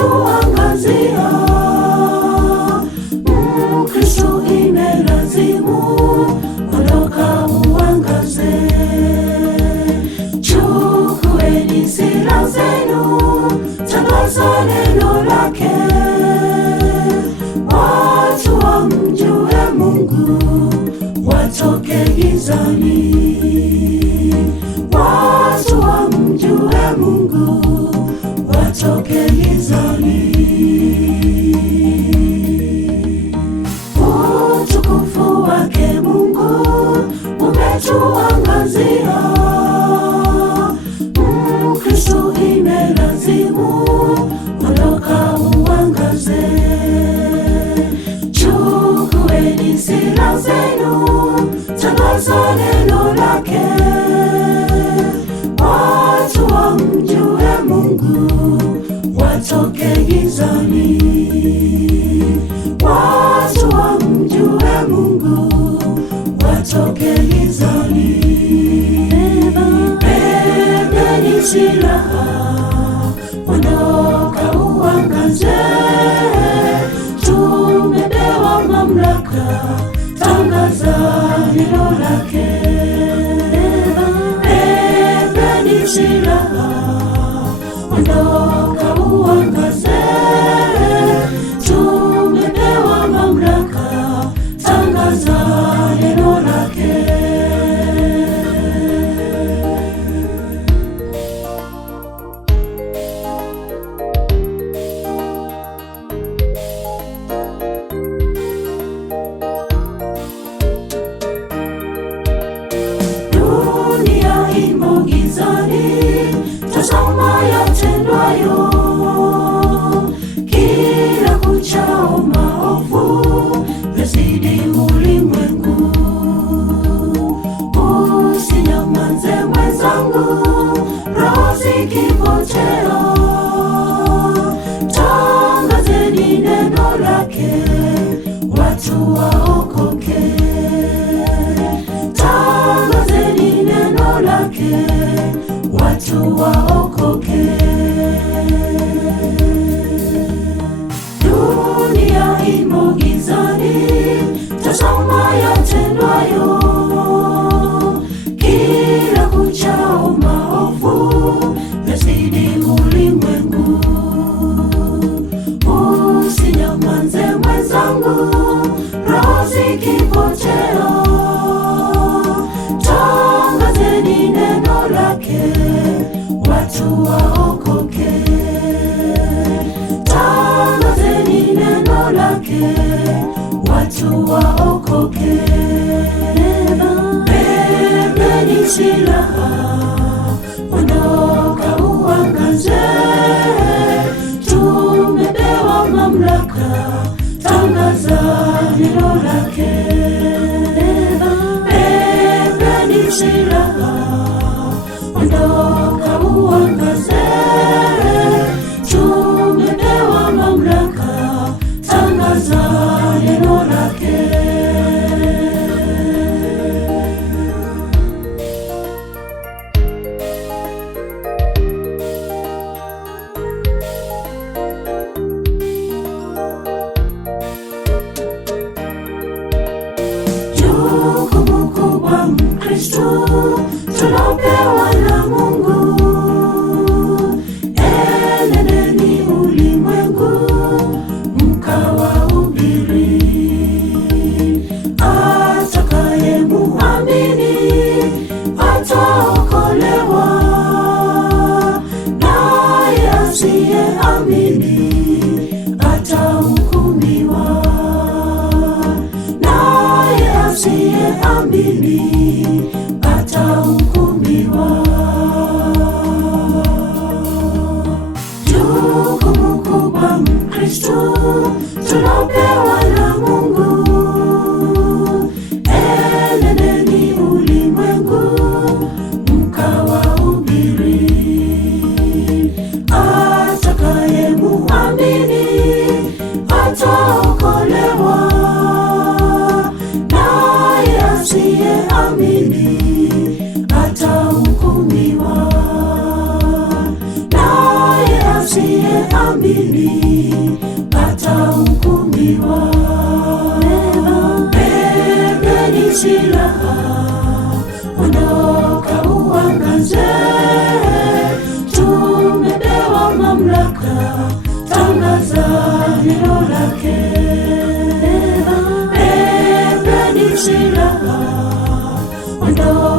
umetuangazia. Mkristo imelazimu, ondoka uangaze. Chukueni silaha zenu, tangaza neno lake. Watu wamjue Mungu, watoke gizani. Watu wamjue Mungu, watoke gizani. Utukufu wake Mungu umetuangazia. Mkristo imelazimu, ondoka uangaze. Chukueni silaha zenu, tangaza neno lake. Watu wamjue Mungu, watoke gizani. Watu wamjue Mungu, watoke gizani. Bebeni silaha, ondoka uangaze. Tumepewa mamlaka, tangaza neno lake. Bebeni silaha, ondoka uangaze. Tumepewa mamlaka, tangaza neno lake. Dunia imo gizani, tazama yatendwayo. Kila kuchao maovu yazidi ulimwengu. Usinyamaze mwenzangu, roho zikipotea. Tangazeni neno lake, watu waokoke. Tangazeni neno lake, watu waokoke. Dunia imo gizani, tazama yatendwayo. Kila kuchao maovu yazidi ulimwengu. Usinyamaze mwenzangu, roho zikipotea. Tangazeni neno lake, watu waokoke. Tangazeni neno lake, watu waokoke. Bebeni silaha, ondoka uangaze. Tumepewa mamlaka, tangaza neno lake. Bebeni silaha, ondoka uangaze. Tumepewa mamlaka, tangaza neno lake. Jukumu kubwa Mkristo tulopewa na Mungu. Enendeni ulimwengu, mkawahubiri. Atakaye muamini ataokolewa, naye asiyeamini atahukumiwa. Naye asiyeamini atahukumiwa. Jukumu kubwa Mkristo tulopewa na Mungu. Enendeni ulimwengu, mkawahubiri. Atakaye muamini ataokolewa, naye asiyeamini atahukumiwa. Naye asiye asiyeamini atahukumiwa. Bebeni silaha, ondoka uangaze, tumepewa mamlaka, tangaza neno lake. Bebeni silaha, ondoka